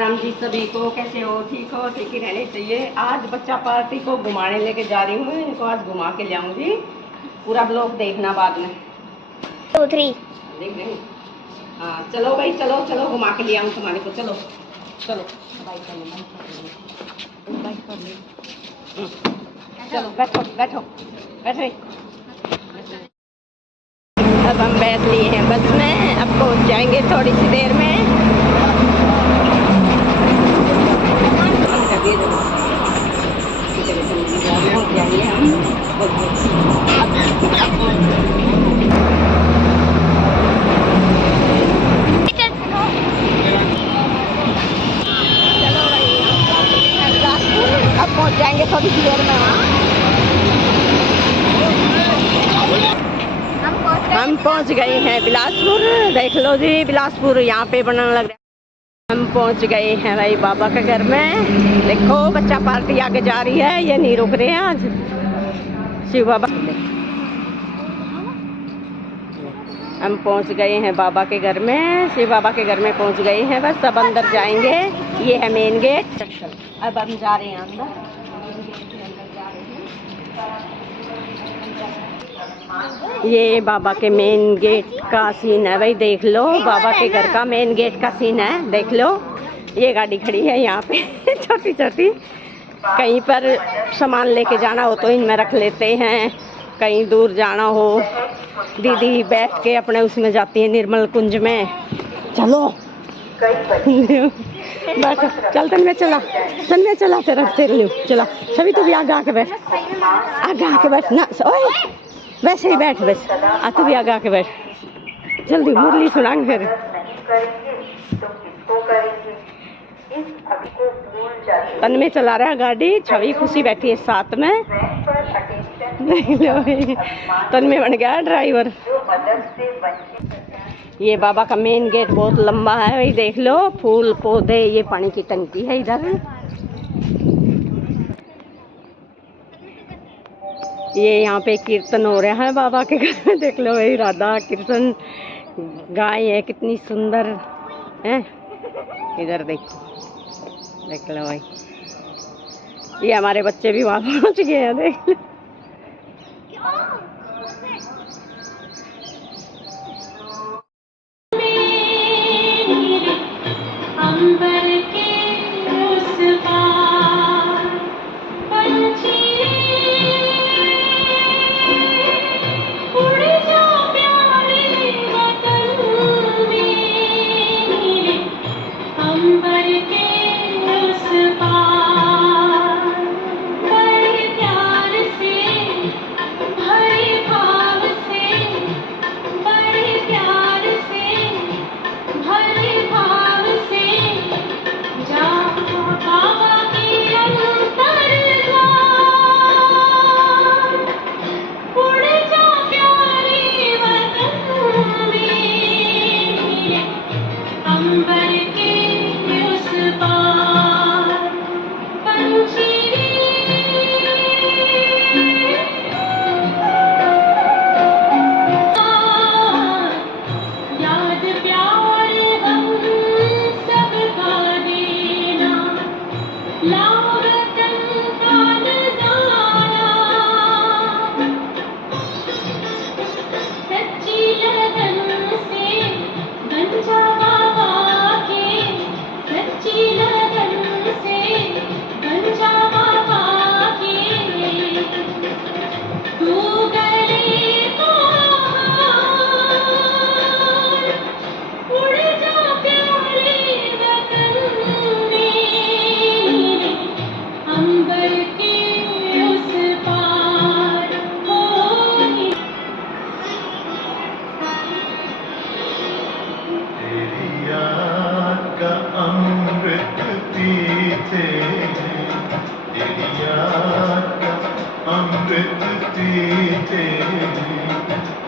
राम जी सभी को, कैसे हो? ठीक हो? ठीक ही रहने चाहिए। आज बच्चा पार्टी को घुमाने लेके जा रही हूँ। इनको आज घुमा के ले आऊंगी। पूरा ब्लॉग देखना बाद में। 2 3 देख रही। हाँ चलो भाई, चलो चलो घुमा के ले आऊँ तुम्हारे को। चलो चलो बाइक कर ले, बाइक कर ले। चलो बैठो बैठो बैठो। अब हम बैठ लिए हैं बस में। अब पहुँच जाएंगे थोड़ी सी देर में। अब पहुंच जाएंगे थोड़ी सी देर में। हम पहुंच गए हैं बिलासपुर। देख लो जी, बिलासपुर यहाँ पे बनने लग रहा है। हम पहुंच गए हैं भाई बाबा के घर में। देखो बच्चा पार्टी आगे जा रही है, ये नहीं रुक रहे हैं आज। शिव बाबा, हम पहुंच गए हैं बाबा के घर में। शिव बाबा के घर में पहुंच गए हैं। बस अब अंदर जाएंगे। ये है मेन गेट। अब हम जा रहे हैं अंदर। ये बाबा के मेन गेट का सीन है भाई। देख लो बाबा के घर का मेन गेट का सीन है। देख लो ये गाड़ी खड़ी है यहाँ पे छोटी छोटी। कहीं पर सामान लेके जाना हो तो इनमें रख लेते हैं। कहीं दूर जाना हो, दीदी बैठ के अपने उसमें जाती है निर्मल कुंज में। चलो बैठ, चल तन्मय चला, तन्मय चला, तेरे लिए चला। सभी तो भी आगे आके बैठ, आगे आके बैठ ना। ओए वैसे ही बैठ बस। तू भी आगे आके बैठ। जल्दी मुरली सुनांग फिर। तन्मय चला रहा है गाड़ी, छवि खुशी बैठी है साथ में। तन्मय बन गया ड्राइवर। ये बाबा का मेन गेट बहुत लंबा है भाई। देख लो फूल पौधे, ये पानी की टंकी है इधर। ये यहाँ पे कीर्तन हो रहा है बाबा के घर में। देख लो भाई, राधा कृष्ण, गाय है कितनी सुंदर है। इधर देखो, देख लो भाई। ये हमारे बच्चे भी वहाँ पहुँच गए हैं। देख लो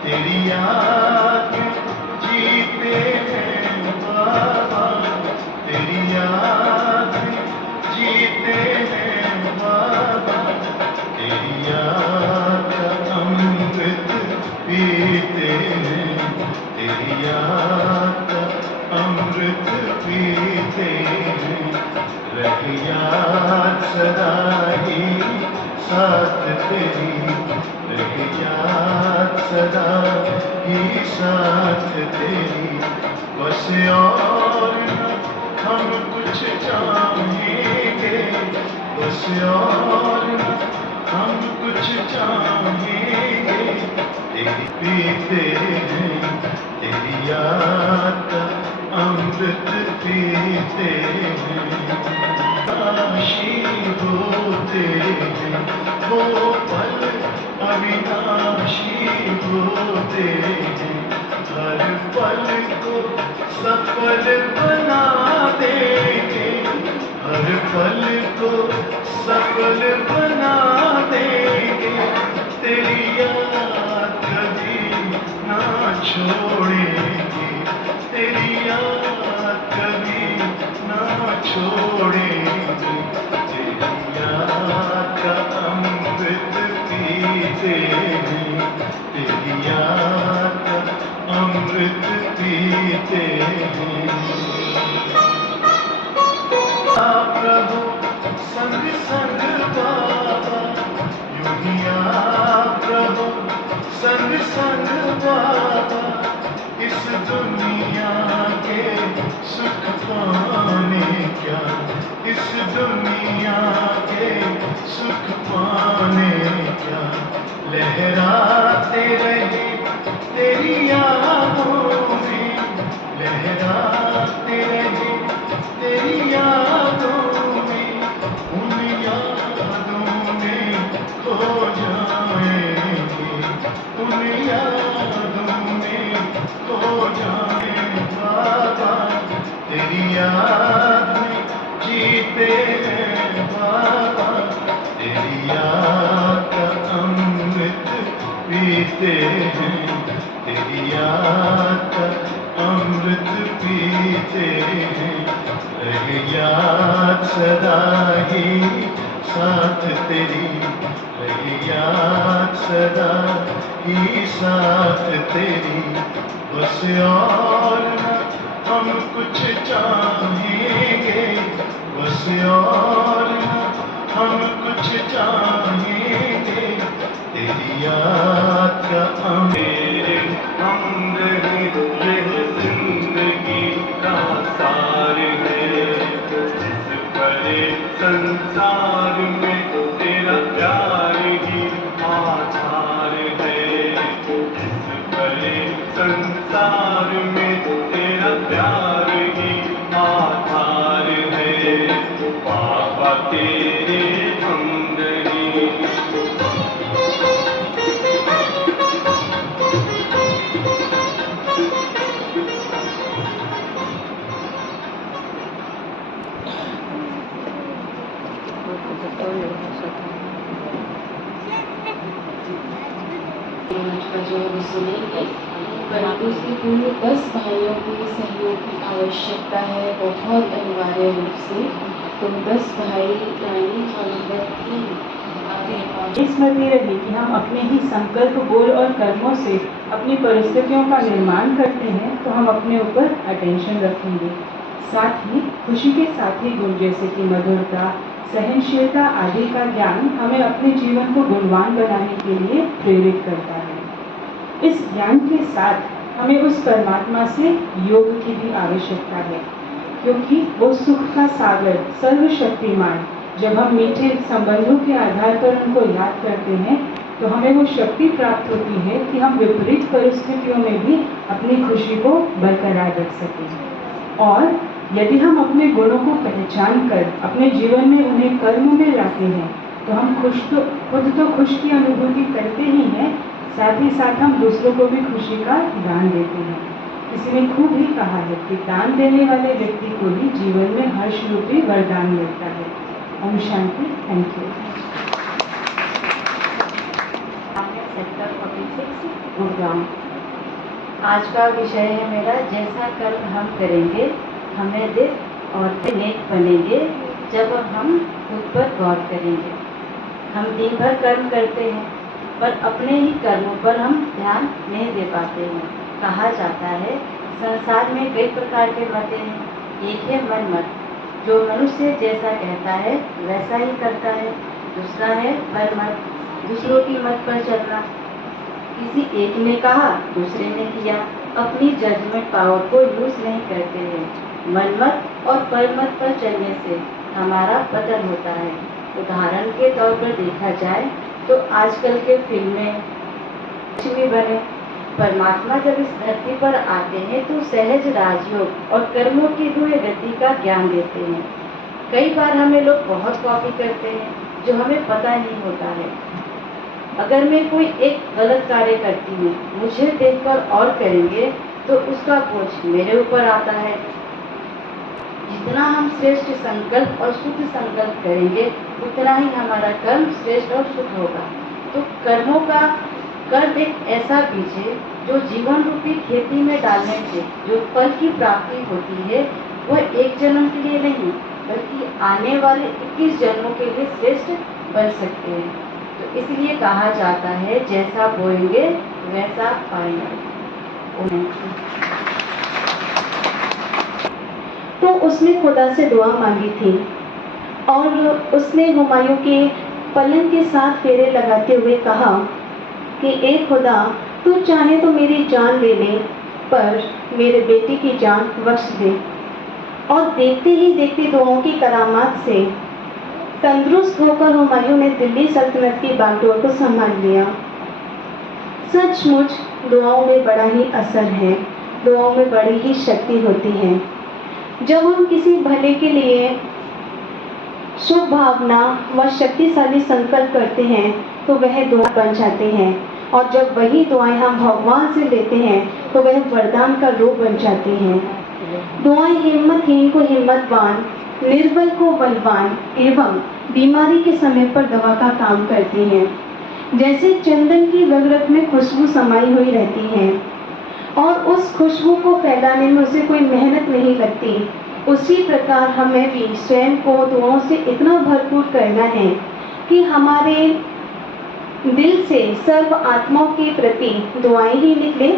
तेरी याद जीते हैं बाबा, तेरी याद जीते हैं बाबा, तेरी याद का अमृत पीते हैं, तेरी याद का अमृत पीते हैं। रहे याद सदा ही साथ तेरी, रहे याद सदा ही साथ तेरी। बस और न हम कुछ चाहेंगे, बस और न हम कुछ चाहेंगे, तेरी पीते हैं, तेरी याद का अमृत पीते हैं। अविनाशी होते हैं वो पल, अविनाशी होते हैं, हर पल को सफल बना देंगे, हर पल को सफल बना देंगे। तेरी याद कभी ना छोड़ेंगे, तेरी याद कभी ना छोड़ेंगे, तेरी याद का अमृत पीते हैं, तेरी याद का अमृत पीते हैं। प्रभु संग संग बाबा, यूं ही प्रभु संग संग बाबा, इस दुनिया के सुख पाने क्या, इस दुनिया के सुख पाने क्या, लहराते रहे तेरी यादों में, लहराते रहे तेरी यादों में, उन यादों में खो जाएंगे, उन यादों में खो जाएंगे। बाबा तेरी याद में जीते हैं बाबा, तेरी याद का अमृत पीते हैं, तेरी याद का अमृत पीते हैं। रहे याद सदा ही साथ तेरी, रहे याद सदा ही साथ तेरी। बस और न हम कुछ चाहेंगे, बस और न हम कुछ चाहेंगे, तेरी याद का मेरे हमदर्द यह जिंदगी का सार है। इस बड़े संसार में तेरा प्यार ही आधार है, इस बड़े संसार में तेरा प्यार ही आधार है। बाबा तेरे हमदर्दी का जो अभी सुनेंगे, परंतु उसके पूर्व 10 भाइयों के सहयोग की आवश्यकता है, बहुत अनिवार्य रूप से। तो 10 भाई यानी स्मृति रहे कि हम अपने ही संकल्प, बोल और कर्मों से अपनी परिस्थितियों का निर्माण करते हैं, तो हम अपने ऊपर अटेंशन रखेंगे। साथ ही खुशी के साथ ही गुण जैसे कि मधुरता, सहनशीलता आदि का ज्ञान हमें अपने जीवन को गुणवान बनाने के लिए प्रेरित करता है। इस ज्ञान के साथ हमें उस परमात्मा से योग की भी आवश्यकता है, क्योंकि वो सुख का सागर, सर्वशक्तिमान। जब हम मीठे संबंधों के आधार पर उनको याद करते हैं, तो हमें वो शक्ति प्राप्त होती है कि हम विपरीत परिस्थितियों में भी अपनी खुशी को बरकरार रख सकें। और यदि हम अपने गुणों को पहचान कर अपने जीवन में उन्हें कर्म में लाते हैं, तो हम खुद तो खुश की अनुभूति करते ही हैं, साथ ही साथ हम दूसरों को भी खुशी का दान देते हैं। किसी ने खूब ही कहा है कि दान देने वाले व्यक्ति को ही जीवन में हर्ष रूपी वरदान मिलता है। ओम शांति। Thank you. सेक्टर 46 गुड़गांव। आज का विषय है मेरा, जैसा कर्म हम करेंगे हमें दिल और नेक बनेंगे जब हम खुद पर गौर करेंगे। हम दिन भर कर्म करते हैं, पर अपने ही कर्मों पर हम ध्यान नहीं दे पाते हैं। कहा जाता है संसार में कई प्रकार के मत हैं, एक है मन मत। जो मनुष्य जैसा कहता है वैसा ही करता है। दूसरा है पर मत, दूसरों की मत पर चलना। किसी एक ने कहा, दूसरे ने किया, अपनी जजमेंट पावर को यूज नहीं करते हैं। मनमत और परमत पर चलने से हमारा पतन होता है। उदाहरण के तौर पर देखा जाए तो आजकल के फिल्में कुछ भी बने, परमात्मा जब इस धरती पर आते हैं तो सहज राजयोग और कर्मों की द्वय गति का ज्ञान देते हैं। कई बार हमें लोग बहुत कॉपी करते हैं जो हमें पता नहीं होता है। अगर मैं कोई एक गलत कार्य करती हूँ, मुझे देखकर और करेंगे तो उसका बोझ मेरे ऊपर आता है। जितना हम श्रेष्ठ संकल्प और शुद्ध संकल्प करेंगे उतना ही हमारा कर्म श्रेष्ठ और शुद्ध होगा। तो कर्मों का कर्म एक ऐसा बीज है जो जीवन रूपी खेती में डालने से जो फल की प्राप्ति होती है वह एक जन्म के लिए नहीं बल्कि आने वाले 21 जन्मों के लिए श्रेष्ठ बन सकते हैं। तो इसलिए कहा जाता है जैसा बोएंगे वैसा पाएंगे। तो उसने खुदा से दुआ मांगी थी और उसने हुमायूं के पलंग के साथ फेरे लगाते हुए कहा कि ए खुदा, तू चाहे तो मेरी जान ले ले पर मेरे बेटे की जान बख्श दे। और देखते ही देखते दुआओं की करामात से तंदुरुस्त होकर हुमायूं ने दिल्ली सल्तनत की बागडोर को संभाल लिया। सचमुच दुआओं में बड़ा ही असर है, दुआओं में बड़ी ही शक्ति होती है। जब हम किसी भले के लिए शुभ भावना व शक्तिशाली संकल्प करते हैं तो वह दुआ बन जाते हैं, और जब वही दुआएं हम भगवान से लेते हैं तो वह वरदान का रूप बन जाती हैं। दुआएं हिम्मतहीन को हिम्मतवान, निर्बल को बलवान एवं बीमारी के समय पर दवा का काम करती हैं। जैसे चंदन की रग-रग में खुशबू समाई हुई रहती है और उस खुशबू को फैलाने में उसे कोई मेहनत नहीं लगती, उसी प्रकार हमें भी स्वयं को दुआओं से इतना भरपूर करना है कि हमारे दिल से सर्व आत्माओं के प्रति दुआएं ही निकले।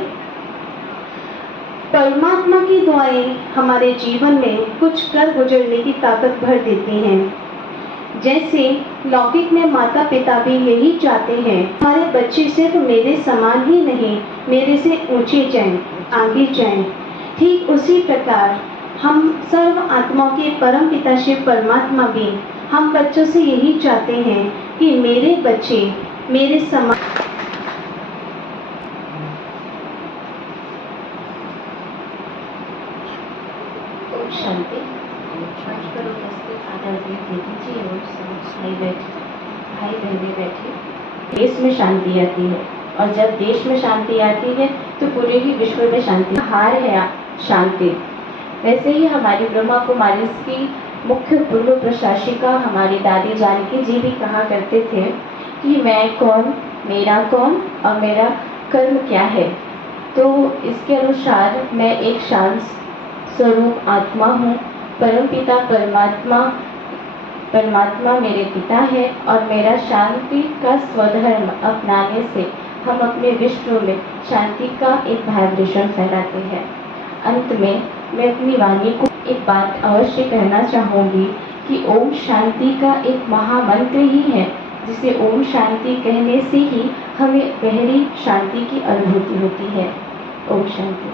परमात्मा की दुआएं हमारे जीवन में कुछ कर गुजरने की ताकत भर देती हैं। जैसे लौकिक में माता पिता भी यही चाहते हैं हमारे बच्चे सिर्फ मेरे समान ही नहीं, मेरे से ऊंचे जाएं, आगे जाएं। ठीक उसी प्रकार हम सर्व आत्माओं के परम पिता शिव परमात्मा भी हम बच्चों से यही चाहते हैं कि मेरे बच्चे मेरे समान। शांति भाई बहने बैठे। देश में शांति आती है और जब देश में शांति आती है तो पूरे ही विश्व में शांति। हार है शांति। वैसे ही हमारी ब्रह्मा कुमारी की मुख्य पूर्व प्रशासिका हमारी दादी जानकी जी भी कहा करते थे कि मैं कौन, मेरा कौन और मेरा कर्म क्या है। तो इसके अनुसार मैं एक शांत स्वरूप आत्मा हूँ। परमपिता परमात्मा मेरे पिता है और मेरा शांति का स्वधर्म अपनाने से हम अपने विश्व में शांति का एक वाइब्रेशन फैलाते हैं। अंत में मैं अपनी वाणी को एक बात अवश्य कहना चाहूँगी कि ओम शांति का एक महामंत्र ही है, जिसे ओम शांति कहने से ही हमें गहरी शांति की अनुभूति होती है। ओम शांति।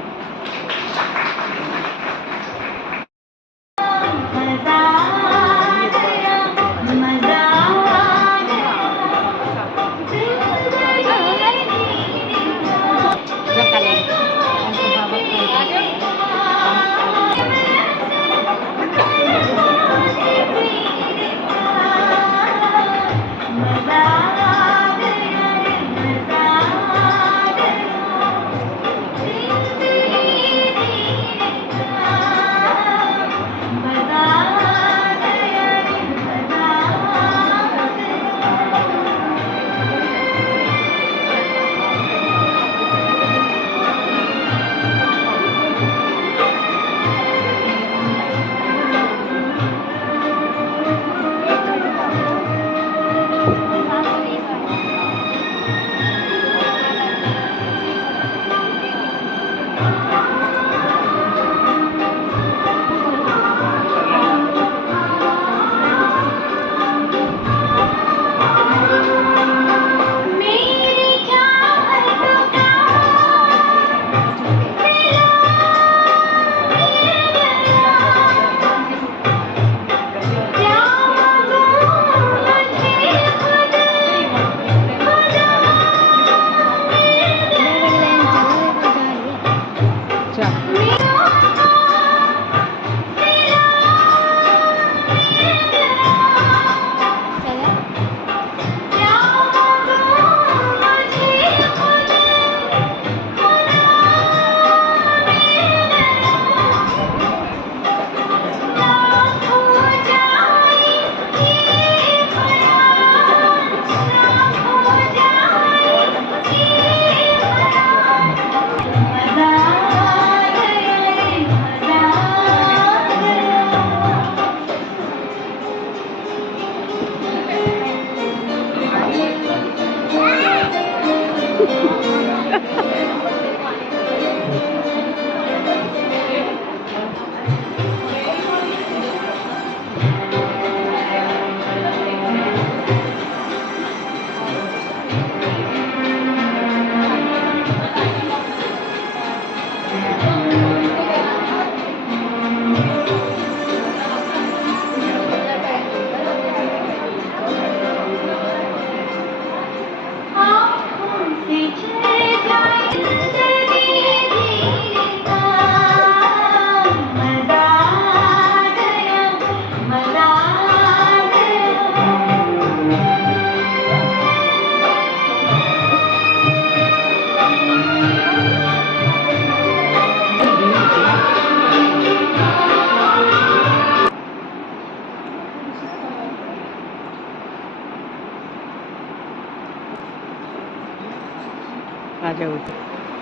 आ जाओ,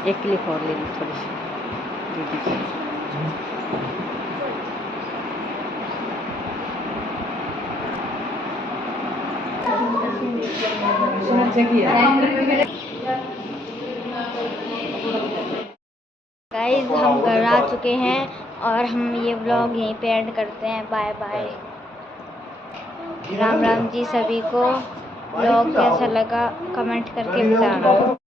एक क्लिप और ले लो थोड़ी सी दीदी की। गाइस हम घर आ चुके हैं और हम ये व्लॉग यहीं पे एंड करते हैं। बाय बाय, राम राम जी सभी को। व्लॉग कैसा लगा कमेंट करके बताना।